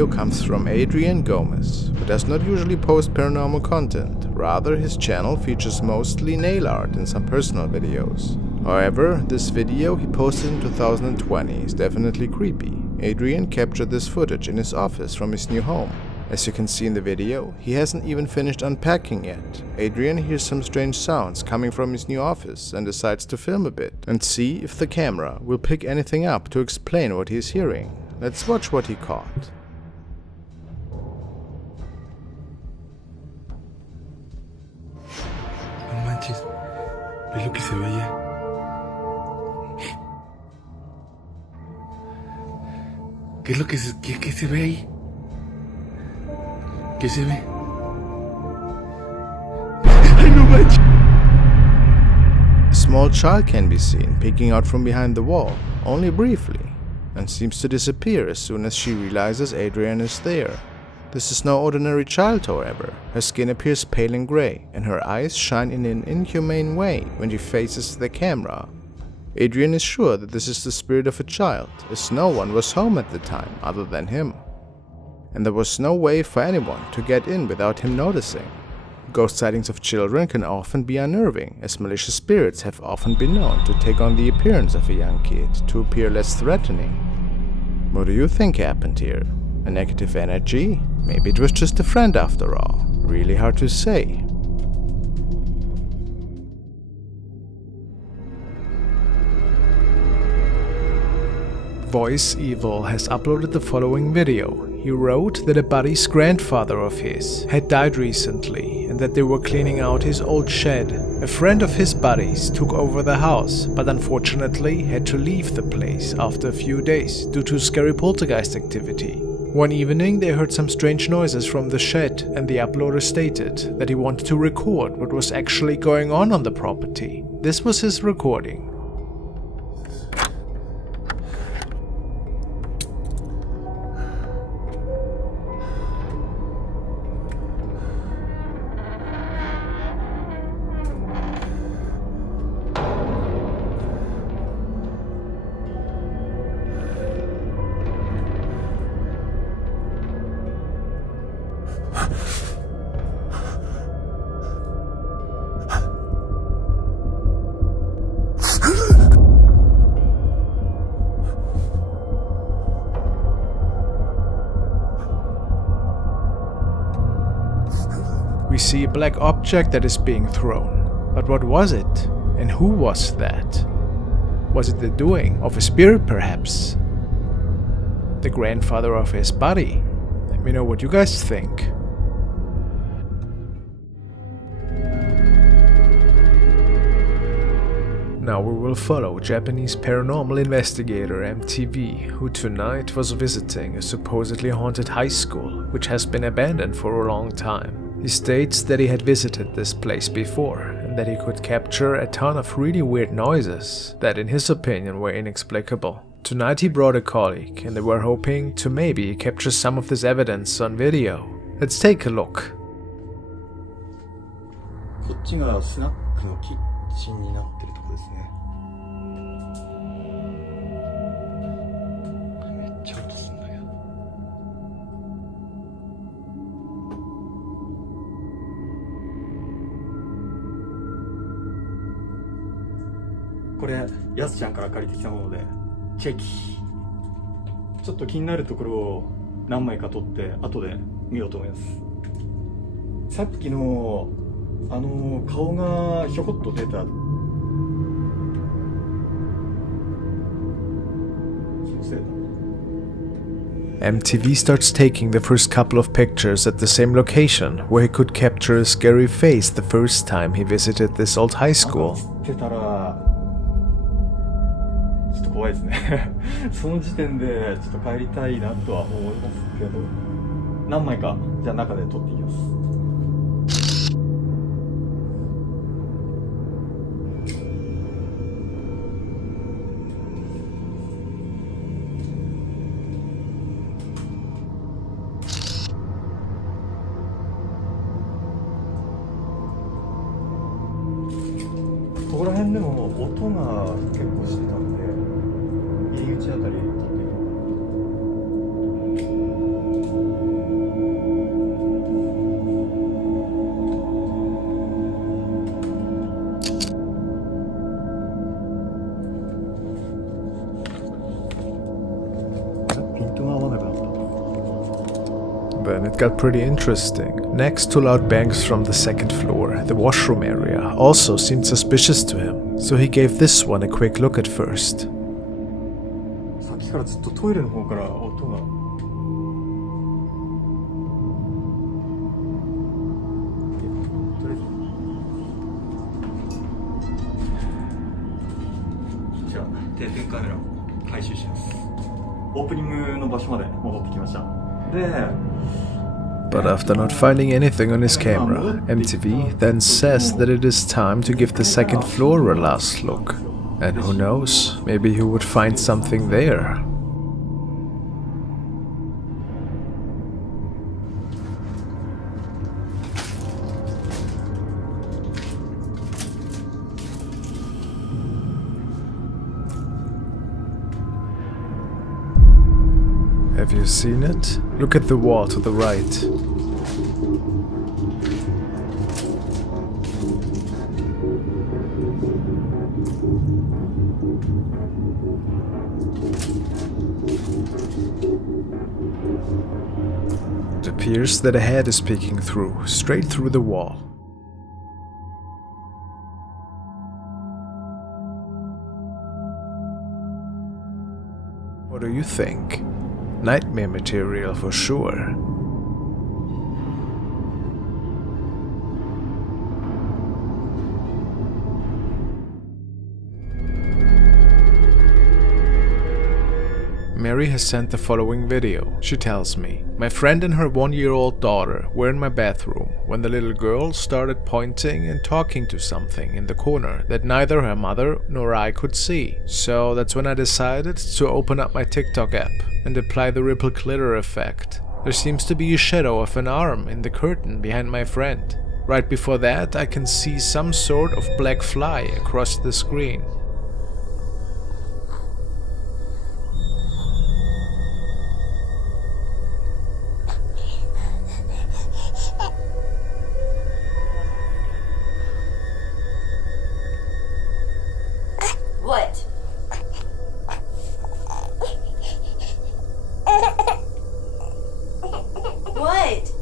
video comes from Adrian Gomez, who does not usually post paranormal content. Rather, his channel features mostly nail art and some personal videos. However, this video he posted in 2020 is definitely creepy. Adrian captured this footage in his office from his new home. As you can see in the video, he hasn't even finished unpacking yet. Adrian hears some strange sounds coming from his new office and decides to film a bit and see if the camera will pick anything up to explain what he is hearing. Let's watch what he caught. No manches, ¿ves lo que se ve allá? ¿Qué es lo que se ve ahí? ¿Qué se ve? ¡Ay, no manches! A small child can be seen peeking out from behind the wall, only briefly, and seems to disappear as soon as she realizes Adrian is there. This is no ordinary child, however. Her skin appears pale and grey, and her eyes shine in an inhumane way when she faces the camera. Adrian is sure that this is the spirit of a child, as no one was home at the time other than him. And there was no way for anyone to get in without him noticing. Ghost sightings of children can often be unnerving, as malicious spirits have often been known to take on the appearance of a young kid to appear less threatening. What do you think happened here? A negative energy? Maybe it was just a friend after all. Really hard to say. Voice Evil has uploaded the following video. He wrote that a buddy's grandfather of his had died recently and that they were cleaning out his old shed. A friend of his buddy's took over the house, but unfortunately had to leave the place after a few days due to scary poltergeist activity. One evening they heard some strange noises from the shed, and the uploader stated that he wanted to record what was actually going on the property. This was his recording. We see a black object that is being thrown. But what was it? And who was that? Was it the doing of a spirit, perhaps? The grandfather of his buddy? Let me know what you guys think. Now we will follow Japanese paranormal investigator MTV, who tonight was visiting a supposedly haunted high school, which has been abandoned for a long time. He states that he had visited this place before, and that he could capture a ton of really weird noises that in his opinion were inexplicable. Tonight he brought a colleague, and they were hoping to maybe capture some of this evidence on video. Let's take a look. こっちがスナックのキッチンになってるとこですね。めっちゃ音すんだけど。これやすちゃんから借りてきたものでチェキ。ちょっと気になるところを何枚か撮って後で見ようと思います。さっきの顔がひょこっと出た。 MTV starts taking the first couple of pictures at the same location where he could capture a scary face the first time he visited this old high school. 怖いですね。その時点でちょっと帰りたいなとは思いますけど、何枚かじゃあ中で撮っていきます。 ここら辺でも音が結構してたんで、入り口あたり撮ってる。then it got pretty interesting. Next to loud bangs from the second floor, the washroom area also seemed suspicious to him, so he gave this one a quick look at first. さっきからずっとトイレの方から音が。とりあえずじゃあ定点カメラを回収します。オープニングの場所まで戻ってきました。で But after not finding anything on his camera, MTV then says that it is time to give the second floor a last look. And who knows, maybe he would find something there. Have you seen it? Look at the wall to the right. It appears that a head is peeking through, straight through the wall. What do you think? Nightmare material for sure. Mary has sent the following video. She tells me, "My friend and her 1-year-old daughter were in my bathroom when the little girl started pointing and talking to something in the corner that neither her mother nor I could see. So that's when I decided to open up my TikTok app and apply the ripple glitter effect. There seems to be a shadow of an arm in the curtain behind my friend. Right before that, I can see some sort of black fly across the screen. What? What?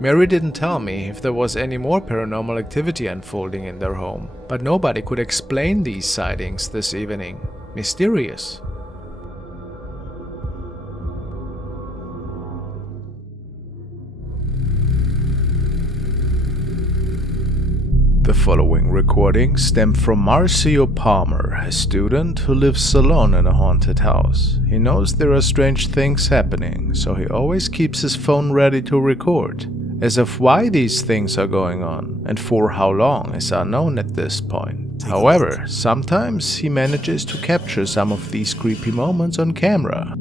Mary didn't tell me if there was any more paranormal activity unfolding in their home, but nobody could explain these sightings this evening. Mysterious. The following recording stemmed from Marcio Palmer, a student who lives alone in a haunted house. He knows there are strange things happening, so he always keeps his phone ready to record. As of why these things are going on and for how long is unknown at this point. However, sometimes he manages to capture some of these creepy moments on camera.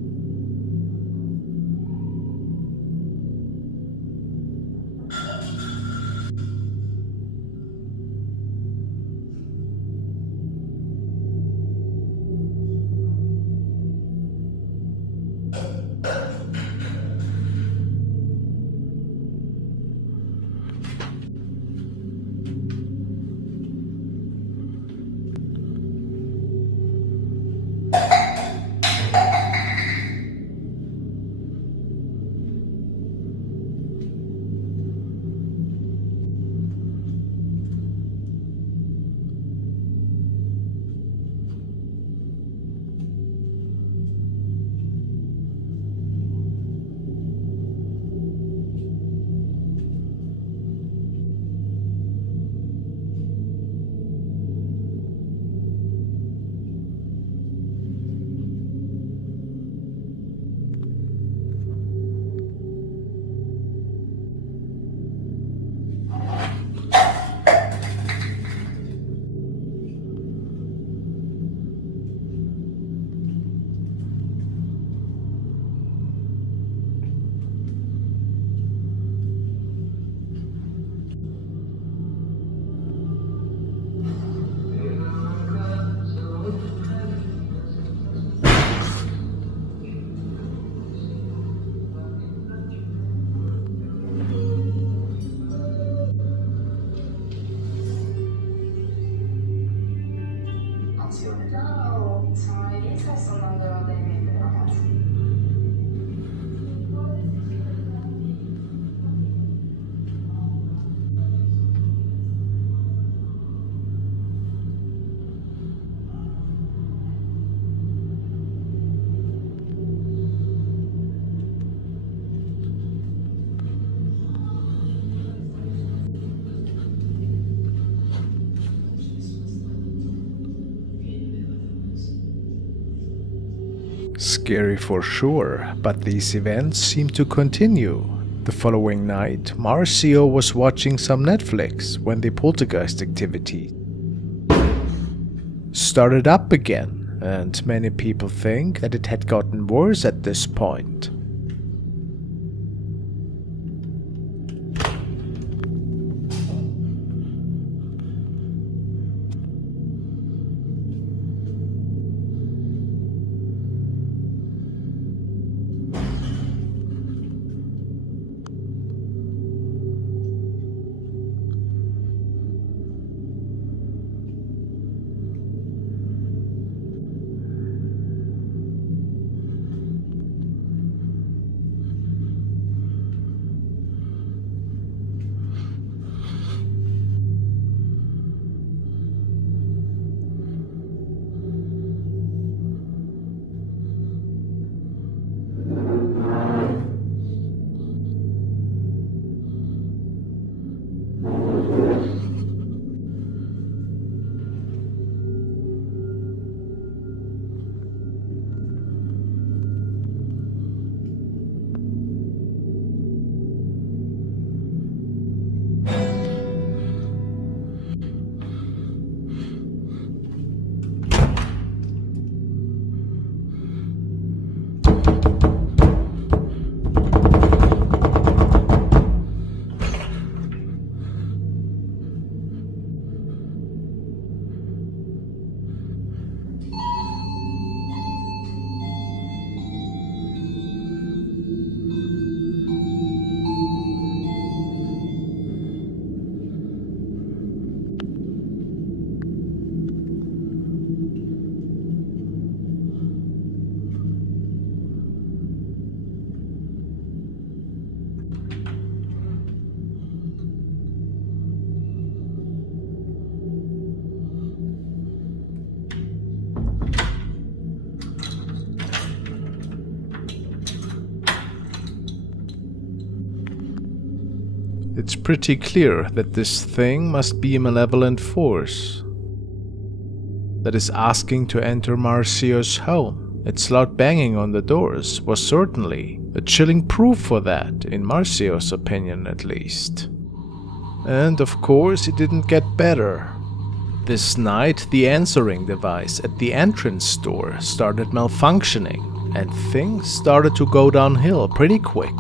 Scary for sure, but these events seem to continue. The following night, Marcio was watching some Netflix when the poltergeist activity started up again, and many people think that it had gotten worse at this point. It's pretty clear that this thing must be a malevolent force that is asking to enter Marcio's home. Its loud banging on the doors was certainly a chilling proof for that, in Marcio's opinion at least. And of course it didn't get better. This night the answering device at the entrance door started malfunctioning, and things started to go downhill pretty quick.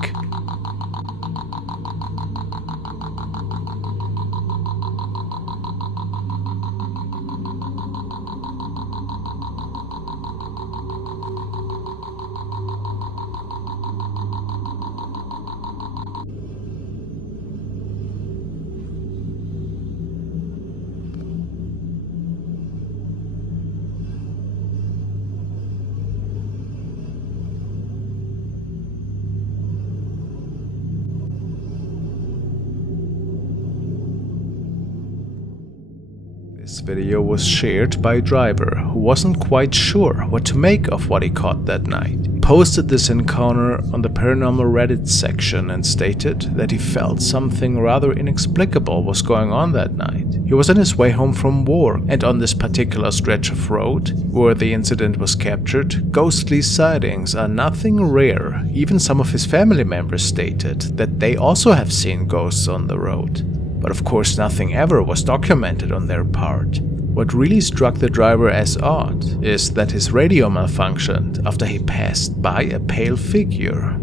This video was shared by a driver who wasn't quite sure what to make of what he caught that night. He posted this encounter on the paranormal Reddit section and stated that he felt something rather inexplicable was going on that night. He was on his way home from work, and on this particular stretch of road where the incident was captured, ghostly sightings are nothing rare. Even some of his family members stated that they also have seen ghosts on the road. But of course nothing ever was documented on their part. What really struck the driver as odd is that his radio malfunctioned after he passed by a pale figure.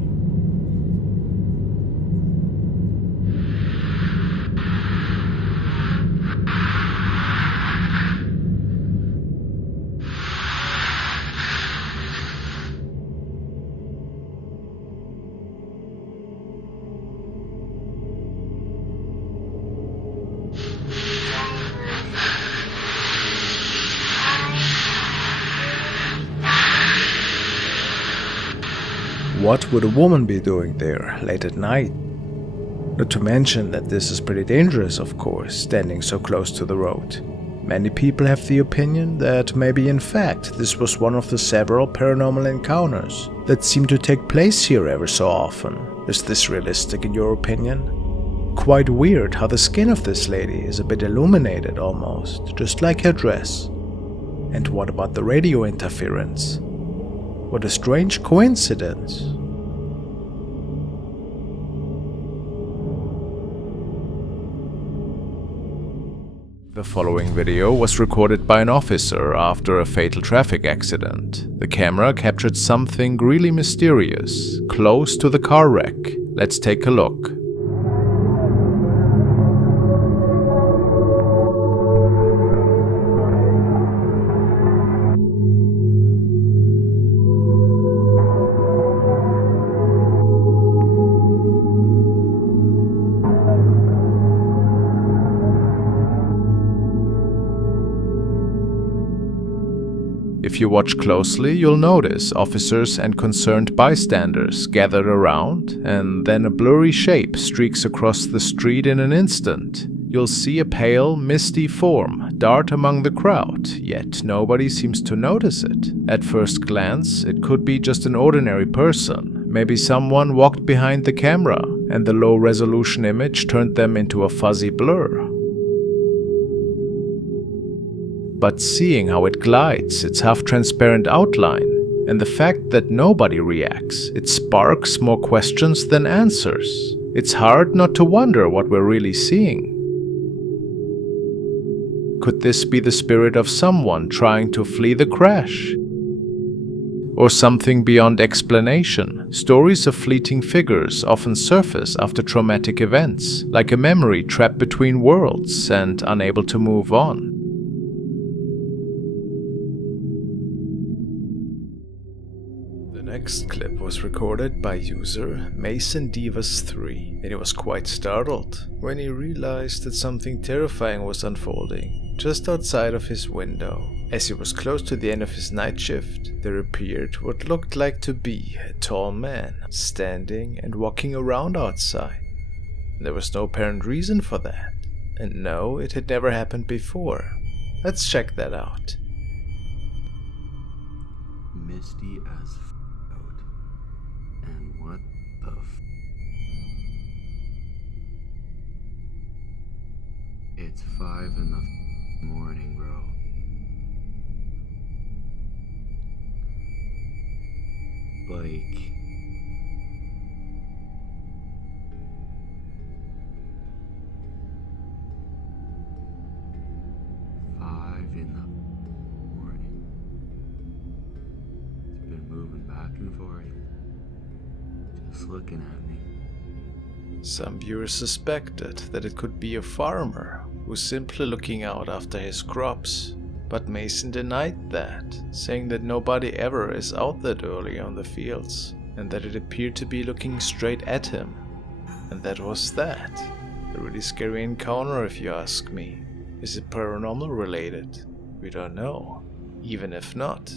What would a woman be doing there late at night? Not to mention that this is pretty dangerous, of course, standing so close to the road. Many people have the opinion that maybe in fact this was one of the several paranormal encounters that seem to take place here ever so often. Is this realistic in your opinion? Quite weird how the skin of this lady is a bit illuminated almost, just like her dress. And what about the radio interference? What a strange coincidence. The following video was recorded by an officer after a fatal traffic accident. The camera captured something really mysterious, close to the car wreck. Let's take a look. If you watch closely, you'll notice officers and concerned bystanders gathered around, and then a blurry shape streaks across the street in an instant. You'll see a pale, misty form dart among the crowd, yet nobody seems to notice it. At first glance, it could be just an ordinary person. Maybe someone walked behind the camera, and the low-resolution image turned them into a fuzzy blur. But seeing how it glides, its half-transparent outline, and the fact that nobody reacts, it sparks more questions than answers. It's hard not to wonder what we're really seeing. Could this be the spirit of someone trying to flee the crash? Or something beyond explanation? Stories of fleeting figures often surface after traumatic events, like a memory trapped between worlds and unable to move on. The next clip was recorded by user MasonDivas3, and he was quite startled when he realized that something terrifying was unfolding just outside of his window. As he was close to the end of his night shift, there appeared what looked like to be a tall man standing and walking around outside. There was no apparent reason for that, and no, it had never happened before. Let's check that out. Misty as out. And what the It's 5 in the morning, bro. Like, looking at me. Some viewers suspected that it could be a farmer who's simply looking out after his crops, but Mason denied that, saying that nobody ever is out that early on the fields, and that it appeared to be looking straight at him. And that was that. A really scary encounter if you ask me. Is it paranormal related? We don't know. Even if not,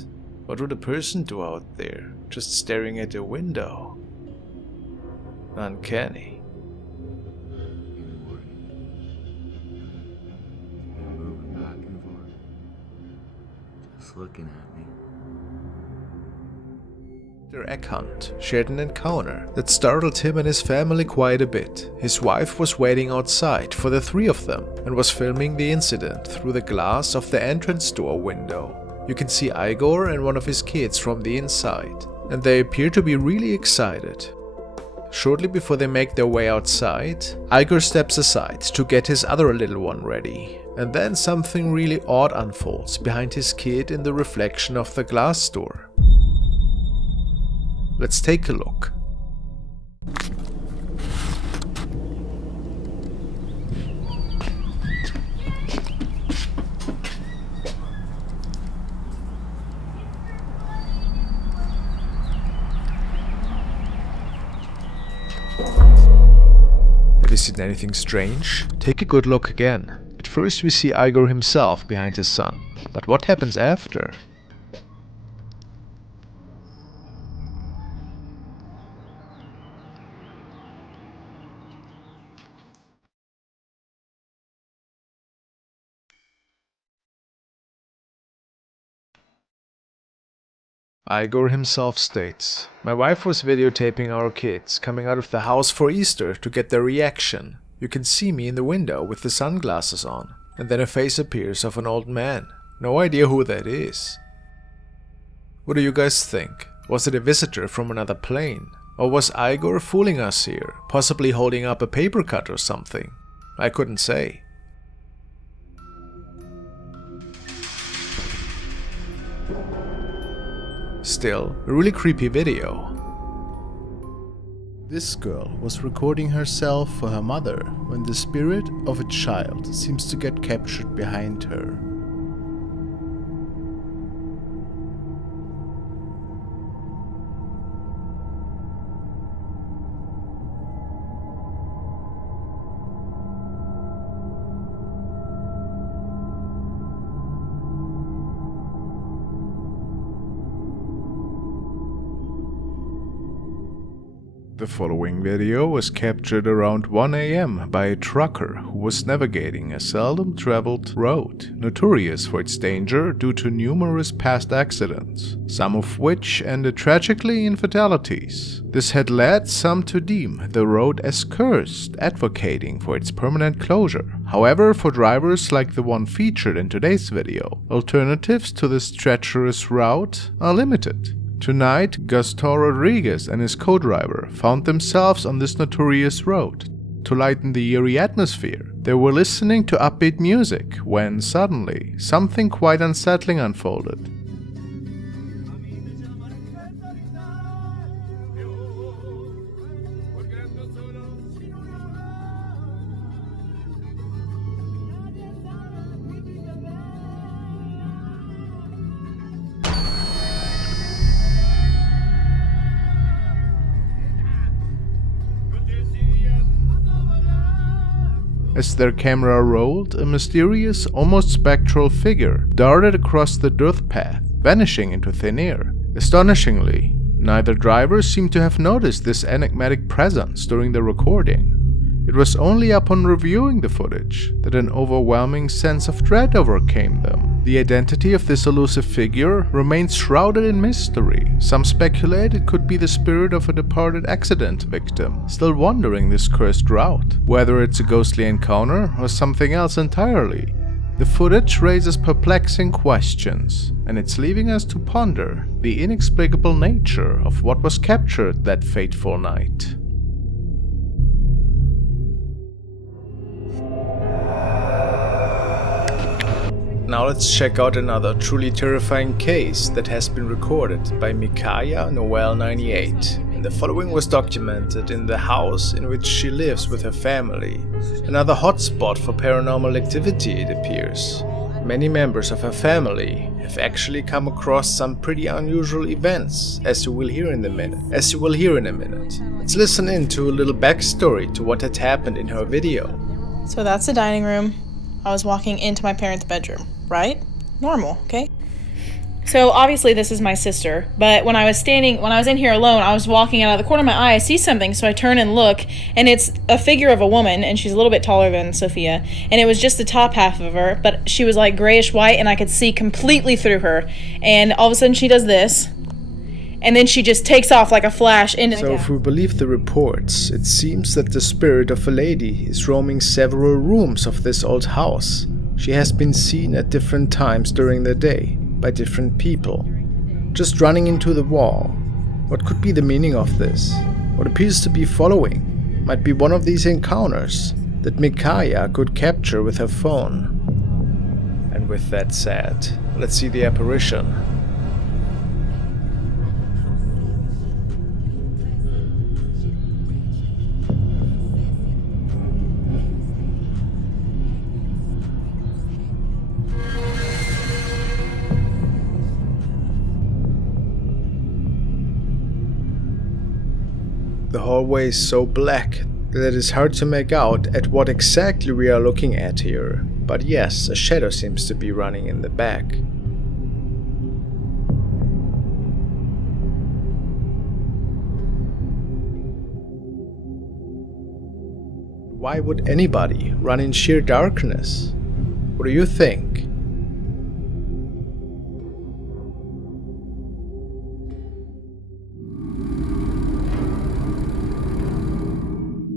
what would a person do out there, just staring at a window? Uncanny. Moving back and forth, just looking at me. Dr. Eckhunt shared an encounter that startled him and his family quite a bit. His wife was waiting outside for the three of them and was filming the incident through the glass of the entrance door window. You can see Igor and one of his kids from the inside, and they appear to be really excited. Shortly before they make their way outside, Igor steps aside to get his other little one ready, and then something really odd unfolds behind his kid in the reflection of the glass door. Let's take a look. Have you seen anything strange? Take a good look again. At first we see Igor himself behind his son, but what happens after? Igor himself states, "My wife was videotaping our kids coming out of the house for Easter to get their reaction. You can see me in the window with the sunglasses on, and then a face appears of an old man. No idea who that is. What do you guys think? Was it a visitor from another plane? Or was Igor fooling us here, possibly holding up a paper cut or something? I couldn't say. Still, a really creepy video. This girl was recording herself for her mother when the spirit of a child seems to get captured behind her. The following video was captured around 1 AM by a trucker who was navigating a seldom traveled road, notorious for its danger due to numerous past accidents, some of which ended tragically in fatalities. This had led some to deem the road as cursed, advocating for its permanent closure. However, for drivers like the one featured in today's video, alternatives to this treacherous route are limited. Tonight, Gaston Rodriguez and his co-driver found themselves on this notorious road. To lighten the eerie atmosphere, they were listening to upbeat music when suddenly something quite unsettling unfolded. As their camera rolled, a mysterious, almost spectral figure darted across the dirt path, vanishing into thin air. Astonishingly, neither driver seemed to have noticed this enigmatic presence during the recording. It was only upon reviewing the footage that an overwhelming sense of dread overcame them. The identity of this elusive figure remains shrouded in mystery. Some speculate it could be the spirit of a departed accident victim, still wandering this cursed route, whether it's a ghostly encounter or something else entirely. The footage raises perplexing questions, and it's leaving us to ponder the inexplicable nature of what was captured that fateful night. Now let's check out another truly terrifying case that has been recorded by Mikaya Noel 98. And the following was documented in the house in which she lives with her family. Another hotspot for paranormal activity, it appears. Many members of her family have actually come across some pretty unusual events, as you will hear in a minute. Let's listen in to a little backstory to what had happened in her video. So that's the dining room. I was walking into my parents' bedroom, right? Normal, okay? So obviously this is my sister, but when I was in here alone, I was walking out of the corner of my eye, I see something, so I turn and look, and it's a figure of a woman, and she's a little bit taller than Sophia, and it was just the top half of her, but she was like grayish white, and I could see completely through her, and all of a sudden she does this, and then she just takes off like a flash into So if we believe the reports, it seems that the spirit of a lady is roaming several rooms of this old house. She has been seen at different times during the day by different people, just running into the wall. What could be the meaning of this? What appears to be following might be one of these encounters that Mikaya could capture with her phone. And with that said, let's see the apparition. The hallway is so black that it is hard to make out at what exactly we are looking at here. But yes, a shadow seems to be running in the back. Why would anybody run in sheer darkness? What do you think?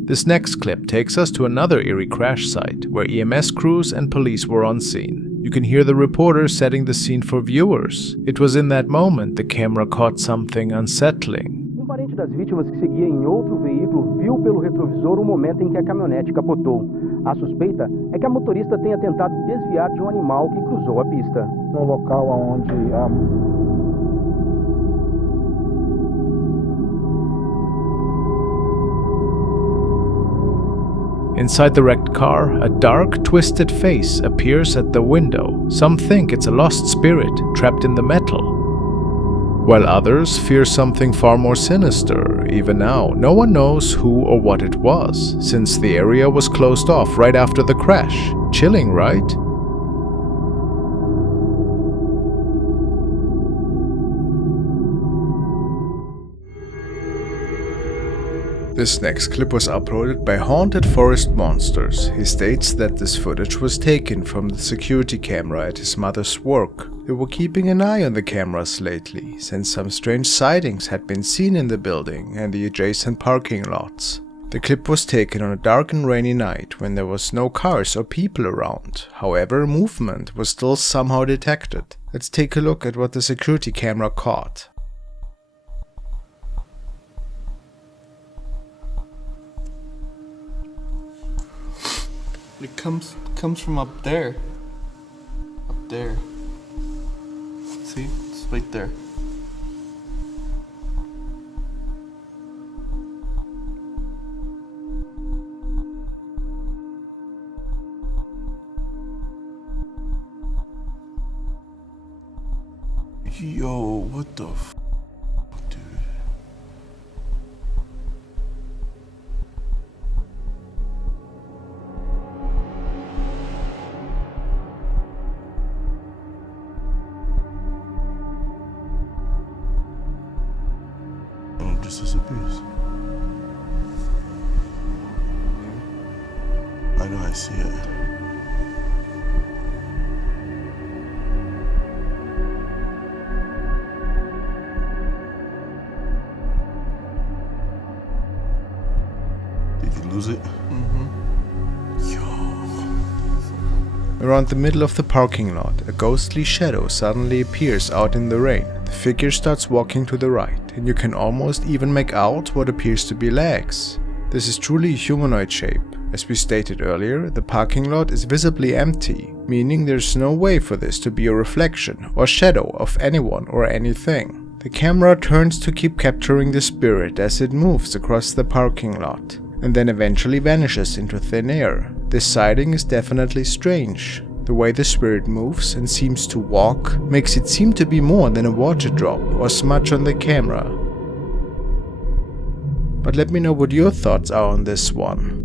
This next clip takes us to another eerie crash site where EMS crews and police were on scene. You can hear the reporter setting the scene for viewers. It was in that moment the camera caught something unsettling. Parente das vítimas que seguia em outro veículo viu pelo retrovisor o momento em que a caminhonete capotou. A suspeita é que a motorista tenha tentado desviar de um animal que cruzou a pista. No local onde Inside the wrecked car, a dark, twisted face appears at the window. Some think it's a lost spirit trapped in the metal, while others fear something far more sinister. Even now, no one knows who or what it was, since the area was closed off right after the crash. Chilling, right? This next clip was uploaded by Haunted Forest Monsters. He states that this footage was taken from the security camera at his mother's work. They were keeping an eye on the cameras lately, since some strange sightings had been seen in the building and the adjacent parking lots. The clip was taken on a dark and rainy night when there was no cars or people around. However, movement was still somehow detected. Let's take a look at what the security camera caught. It comes from up there. Up there. See? It's right there. Yo, what the f***, dude? And it just disappears. I know, I see it. Lose it? Around the middle of the parking lot, a ghostly shadow suddenly appears out in the rain. The figure starts walking to the right, and you can almost even make out what appears to be legs. This is truly a humanoid shape. As we stated earlier, the parking lot is visibly empty, meaning there's no way for this to be a reflection or shadow of anyone or anything. The camera turns to keep capturing the spirit as it moves across the parking lot, and then eventually vanishes into thin air. This sighting is definitely strange. The way the spirit moves and seems to walk makes it seem to be more than a water drop or smudge on the camera. But let me know what your thoughts are on this one.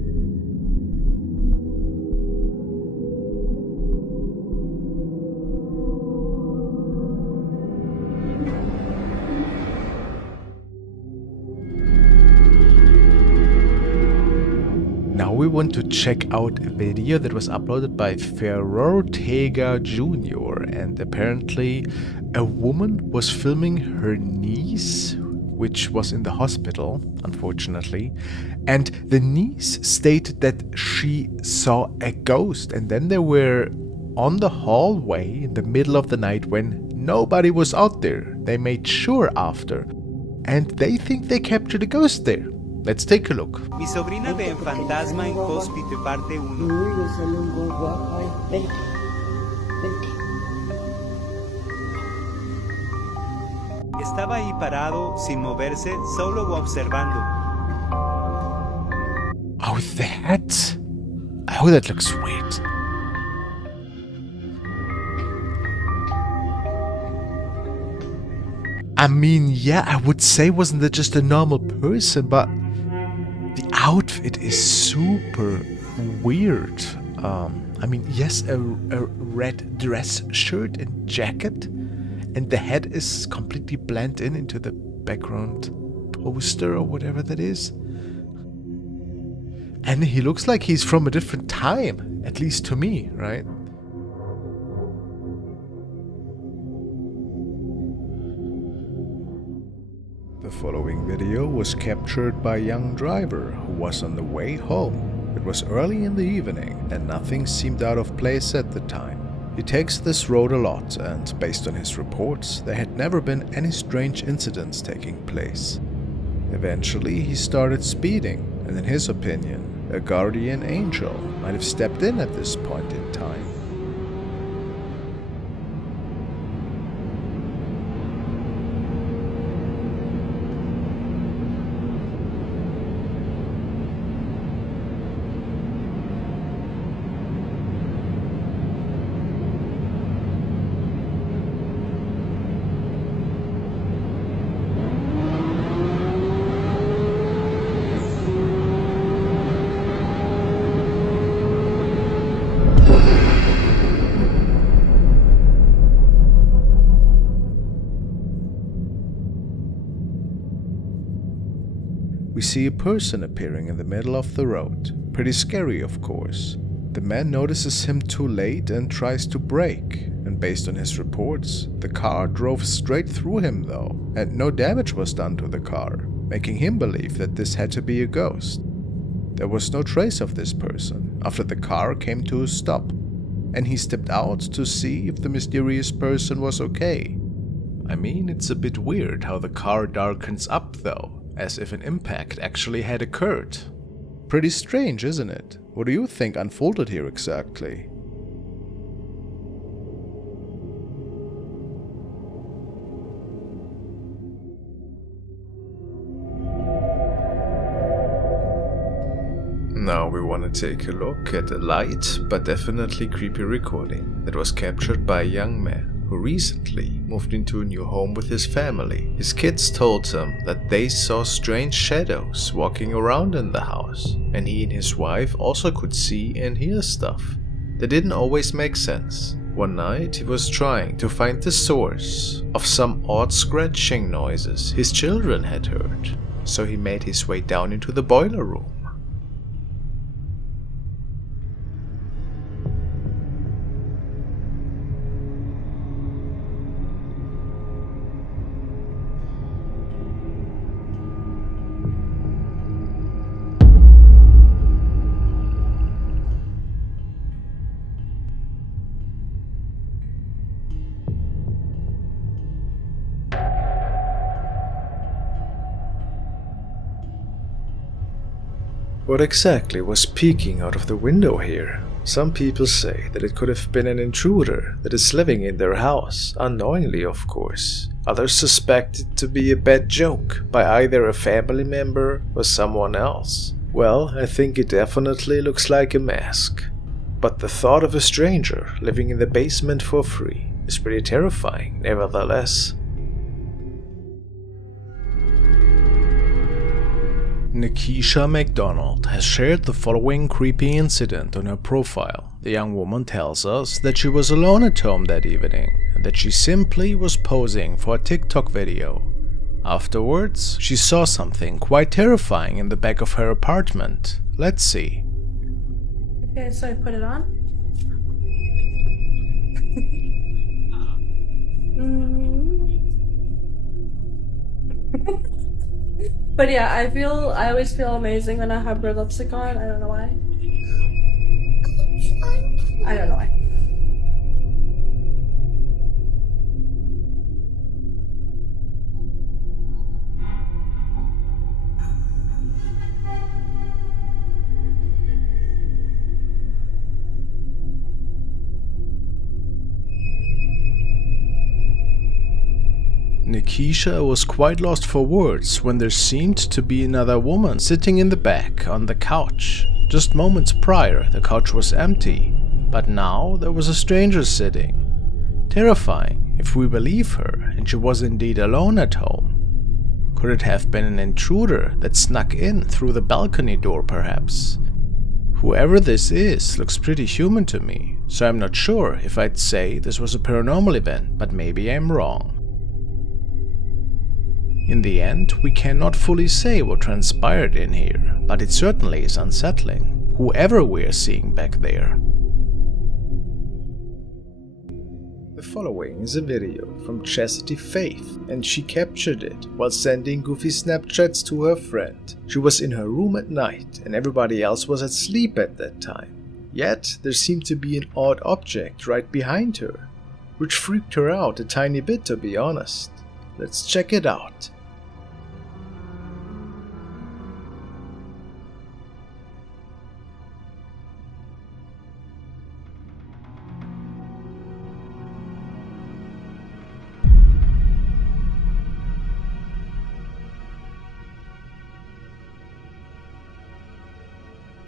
Now we want to check out a video that was uploaded by FrostmareTV Jr. and apparently a woman was filming her niece, which was in the hospital, unfortunately, and the niece stated that she saw a ghost, and then they were on the hallway in the middle of the night when nobody was out there. They made sure after, and they think they captured a ghost there. Let's take a look. Mi sobrina ve en Fantasma en Hospital parte 1. Uy, le sale un buen guapo. Ay, vente, vente. Estaba ahí parado, sin moverse, solo observando. Oh, that? Oh, that looks weird. I mean, yeah, I would say wasn't that just a normal person, but the outfit is super weird. I mean, yes, a red dress shirt and jacket, and the head is completely blended into the background poster or whatever that is. And he looks like he's from a different time, at least to me, right? The following video was captured by a young driver who was on the way home. It was early in the evening and nothing seemed out of place at the time. He takes this road a lot, and based on his reports, there had never been any strange incidents taking place. Eventually, he started speeding, and in his opinion, a guardian angel might have stepped in at this point in time. We see a person appearing in the middle of the road. Pretty scary, of course. The man notices him too late and tries to brake, and based on his reports, the car drove straight through him though, and no damage was done to the car, making him believe that this had to be a ghost. There was no trace of this person after the car came to a stop, and he stepped out to see if the mysterious person was okay. I mean, it's a bit weird how the car darkens up though, as if an impact actually had occurred. Pretty strange, isn't it? What do you think unfolded here exactly? Now we want to take a look at a light but definitely creepy recording that was captured by a young man who recently moved into a new home with his family. His kids told him that they saw strange shadows walking around in the house, and he and his wife also could see and hear stuff that didn't always make sense. One night he was trying to find the source of some odd scratching noises his children had heard, so he made his way down into the boiler room. What exactly was peeking out of the window here? Some people say that it could have been an intruder that is living in their house, unknowingly of course. Others suspect it to be a bad joke by either a family member or someone else. Well, I think it definitely looks like a mask. But the thought of a stranger living in the basement for free is pretty terrifying, nevertheless. Nikisha MacDonald has shared the following creepy incident on her profile. The young woman tells us that she was alone at home that evening and that she simply was posing for a TikTok video. Afterwards, she saw something quite terrifying in the back of her apartment. Let's see. Okay, so I put it on. But yeah, I always feel amazing when I have red lipstick on. I don't know why. I don't know why. Nikisha was quite lost for words when there seemed to be another woman sitting in the back on the couch. Just moments prior, the couch was empty, but now there was a stranger sitting. Terrifying, if we believe her, and she was indeed alone at home. Could it have been an intruder that snuck in through the balcony door, perhaps? Whoever this is looks pretty human to me, so I'm not sure if I'd say this was a paranormal event, but maybe I'm wrong. In the end, we cannot fully say what transpired in here, but it certainly is unsettling, whoever we're seeing back there. The following is a video from Chastity Faith, and she captured it while sending goofy Snapchats to her friend. She was in her room at night, and everybody else was asleep at that time. Yet there seemed to be an odd object right behind her, which freaked her out a tiny bit, to be honest. Let's check it out.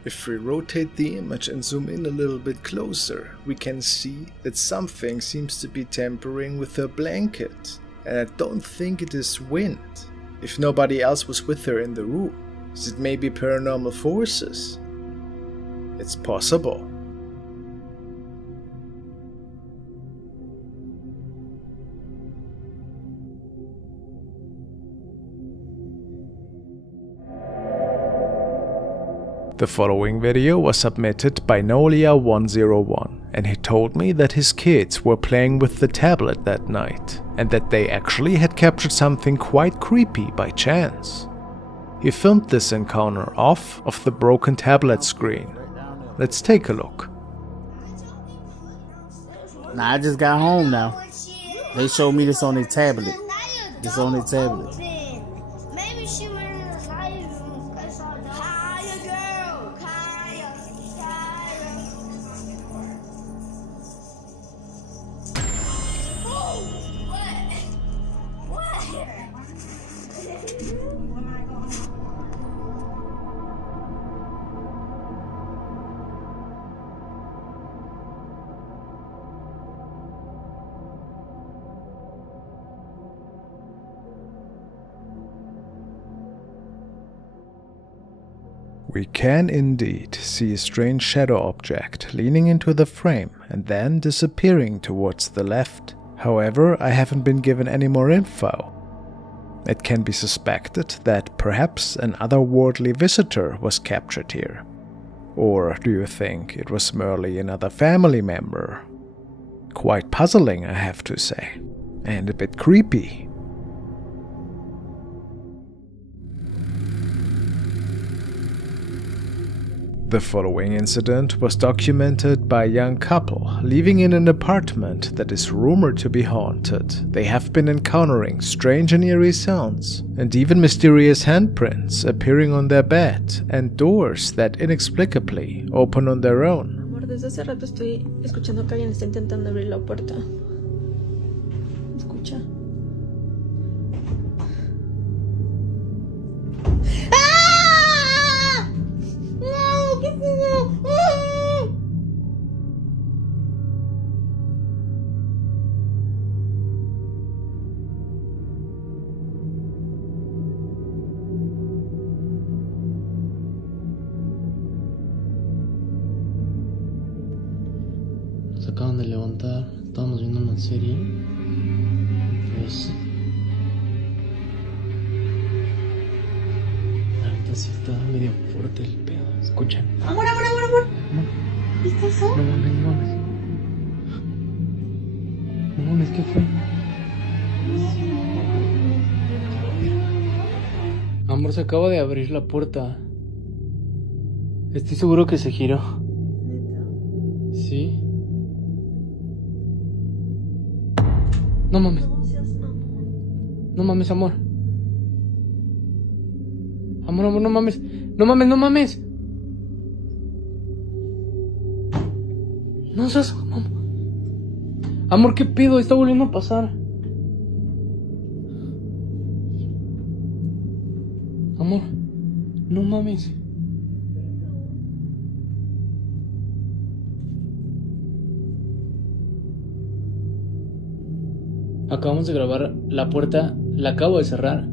If we rotate the image and zoom in a little bit closer, we can see that something seems to be tampering with her blanket. And I don't think it is wind. If nobody else was with her in the room, is it maybe paranormal forces? It's possible. The following video was submitted by Nolia101, and he told me that his kids were playing with the tablet that night, and that they actually had captured something quite creepy by chance. He filmed this encounter off of the broken tablet screen. Let's take a look. Nah, I just got home now. They showed me this on their tablet. This on their tablet. Maybe she went in the Kaya room. I saw the Kaya girl. Kaya. Oh, what? We can indeed see a strange shadow object leaning into the frame and then disappearing towards the left. However, I haven't been given any more info. It can be suspected that perhaps an otherworldly visitor was captured here. Or do you think it was merely another family member? Quite puzzling, I have to say, and a bit creepy. The following incident was documented by a young couple living in an apartment that is rumored to be haunted. They have been encountering strange and eerie sounds, and even mysterious handprints appearing on their bed, and doors that inexplicably open on their own. Amor, desde hace rato estoy escuchando que alguien está intentando abrir la puerta. Escucha. Nos acaban de levantar, estábamos viendo una serie. Pues ahorita sí está medio fuerte el pedo. Escuchen. Amor. ¿Viste eso? No mames. No mames, ¿qué fue? Amor, se acaba de abrir la puerta. Estoy seguro que se giró. ¿Sí? No mames. No mames, amor. Amor, no mames. No mames. No seas... Amor, ¿qué pedo? Está volviendo a pasar. Amor, no mames. Acabamos de grabar la puerta, la acabo de cerrar.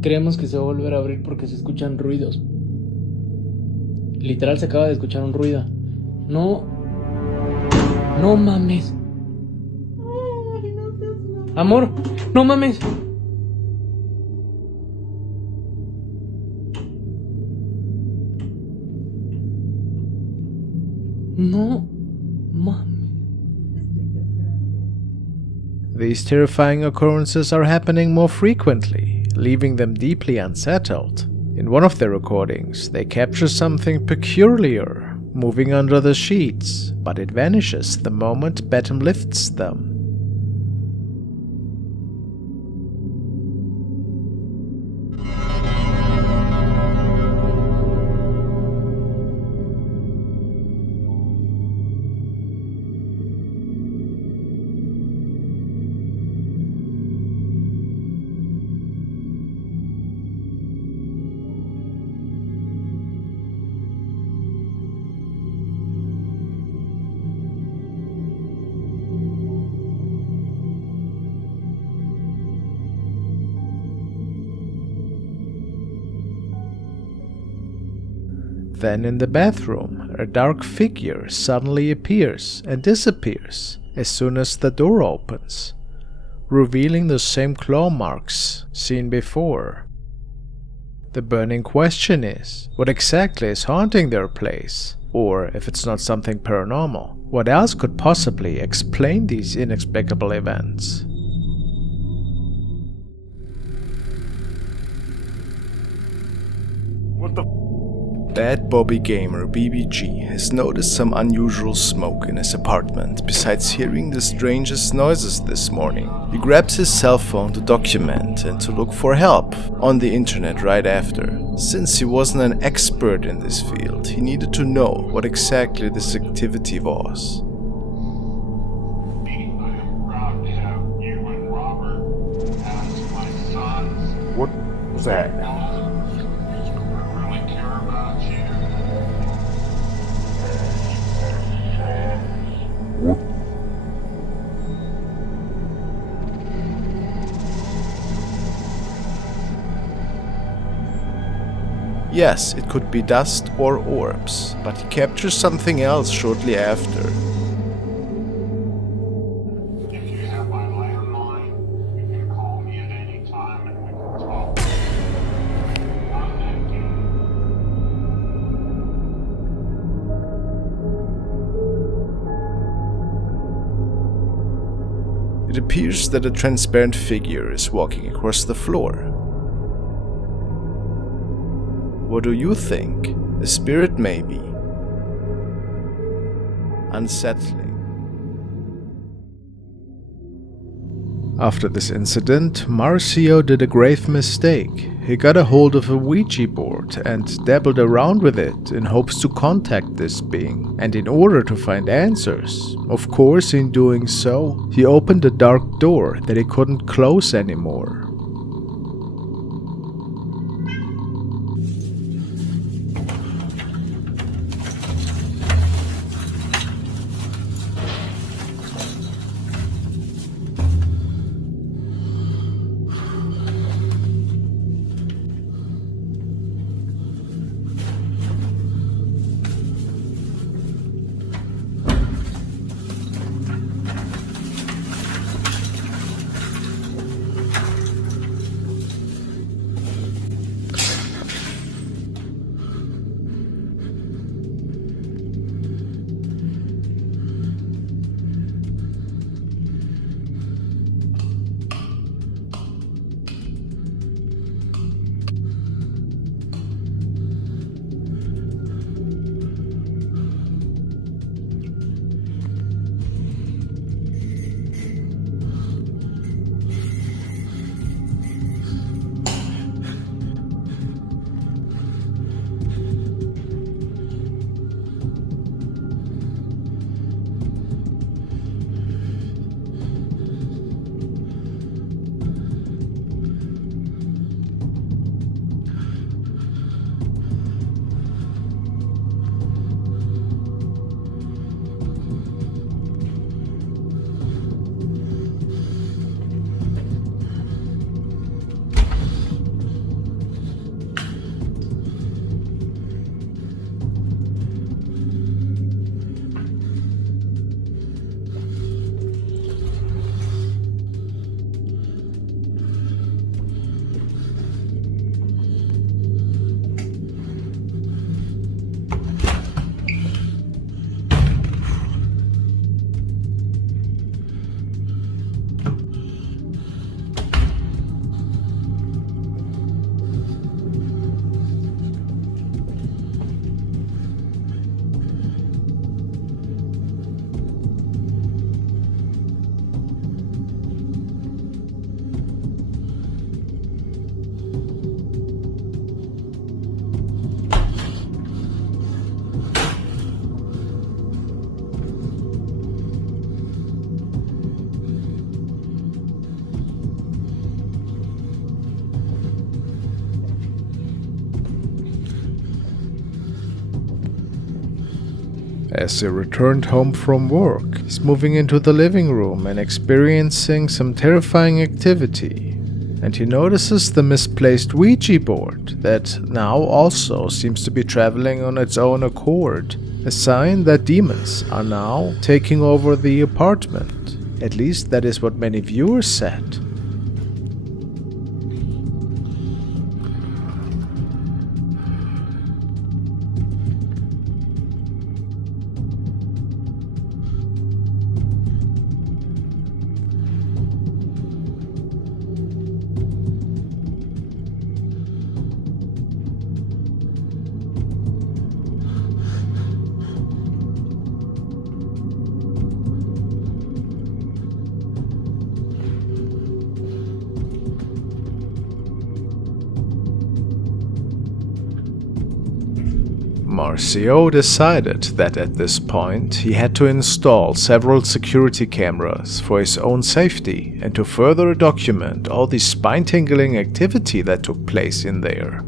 Creemos que se va a volver a abrir porque se escuchan ruidos. Literal se acaba de escuchar un ruido. No mames. Amor, no mames. No mames. These terrifying occurrences are happening more frequently, leaving them deeply unsettled. In one of their recordings, they capture something peculiar, moving under the sheets, but it vanishes the moment Betham lifts them. Then in the bathroom, a dark figure suddenly appears and disappears as soon as the door opens, revealing the same claw marks seen before. The burning question is, what exactly is haunting their place? Or, if it's not something paranormal, what else could possibly explain these inexplicable events? What the? Bad Bobby Gamer BBG has noticed some unusual smoke in his apartment besides hearing the strangest noises this morning. He grabs his cell phone to document and to look for help on the internet right after. Since he wasn't an expert in this field, he needed to know what exactly this activity was. What was that? Yes, it could be dust or orbs, but he captures something else shortly after. If you have my landline, you can call me at any time and we can talk. It appears that a transparent figure is walking across the floor. What do you think? A spirit maybe? Unsettling. After this incident, Marcio did a grave mistake. He got a hold of a Ouija board and dabbled around with it in hopes to contact this being, and in order to find answers. Of course, in doing so, he opened a dark door that he couldn't close anymore. As he returned home from work, he's moving into the living room and experiencing some terrifying activity. And he notices the misplaced Ouija board that now also seems to be traveling on its own accord, a sign that demons are now taking over the apartment. At least that is what many viewers said. Marcio decided that at this point he had to install several security cameras for his own safety and to further document all the spine-tingling activity that took place in there.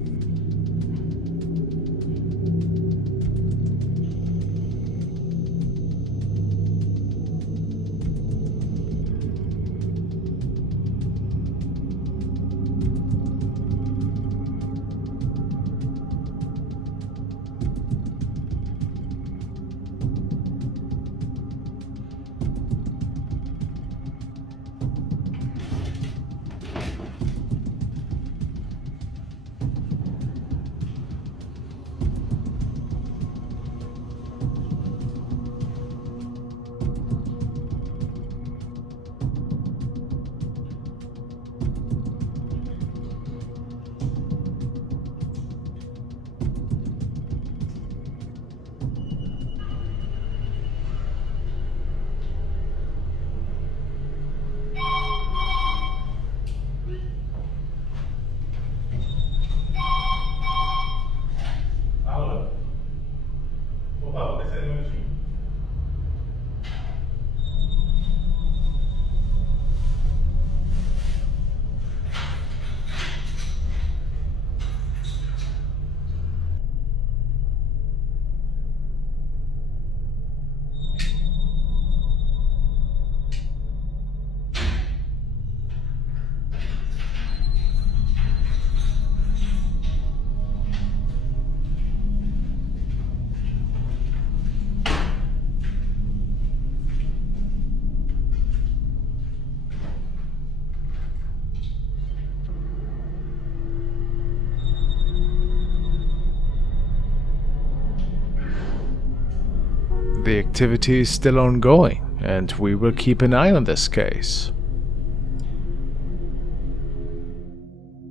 The activity is still ongoing, and we will keep an eye on this case.